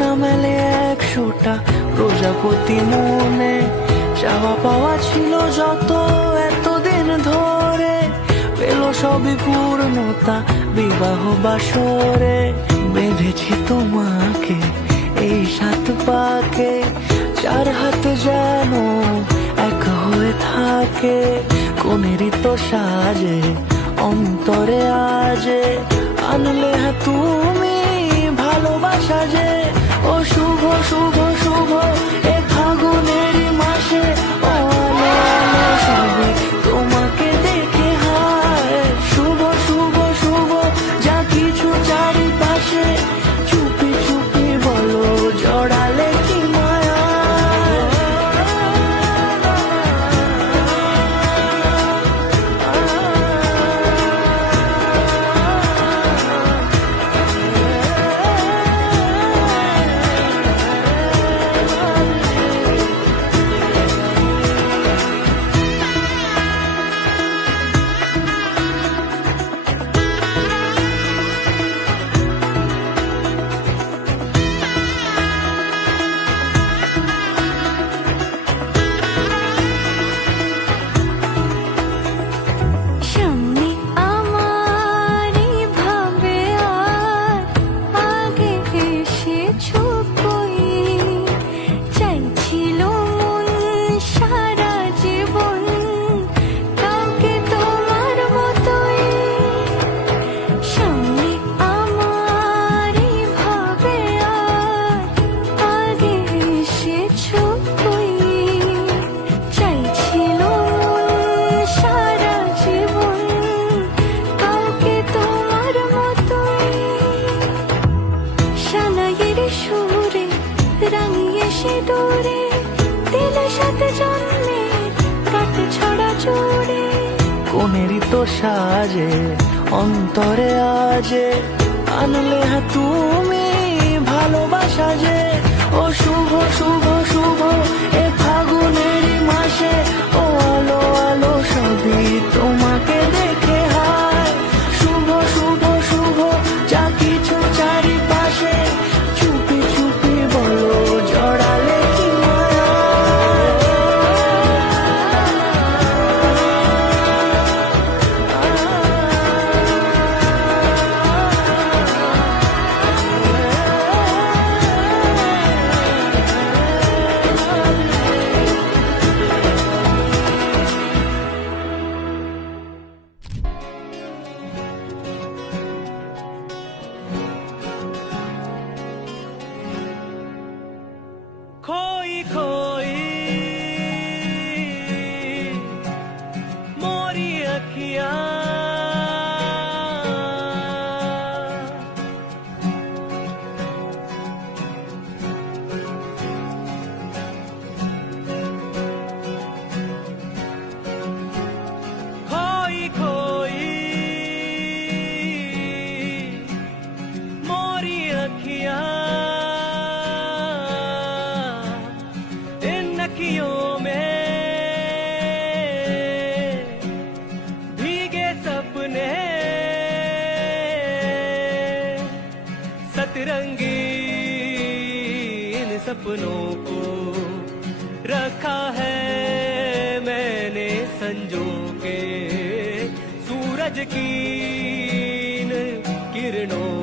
না মেলে 100টা প্রজাপতি মনে, চাওয়া পাওয়া ছিল যত এতদিন ধরে, পেল সবই পূর্ণতা বিবাহ বাসরে। বেঁধেছি তোমাকে এই 7 পাকে, 4 হাত যেন এক হয়ে থাকে। কোনেরই তো সাজে অন্তরে আজে, আনলে হ্যাঁ তুমি ভালোবাসা যে। ও শুভ শুভ শুভ এ ফাগুনেরই মাসে, ও আলো আলো সবে তোমাকে দেখে হায়। শুভ শুভ শুভ যা কিছু চারিপাশে, চুপি চুপি বলো জড়ালে কি মায়া। রাঙিয়ে সে ডোরে দিলে 7 জন্মের কাটে ছড়া জোরে। কোনেরই তো সাজে অন্তরে আজে, আনলে হ্যাঁ তুমি ভালোবাসা যে। ও শুভ শুভ শুভ এ ফাগুনেরই মাসে, ও আলো আলো সবই তোমাকে দেখে হায়। শুভ শুভ শুভ যা কিছু চারিপাশে, চুপি চুপি বলো জড়ালে কি মায়া। खोई खोई मोरी अखियां, खोई खोई मोरी अखियां, अखियों में भीगे सपने, सतरंगी इन सपनों को रखा है मैंने संजो के। सूरज की इन किरणों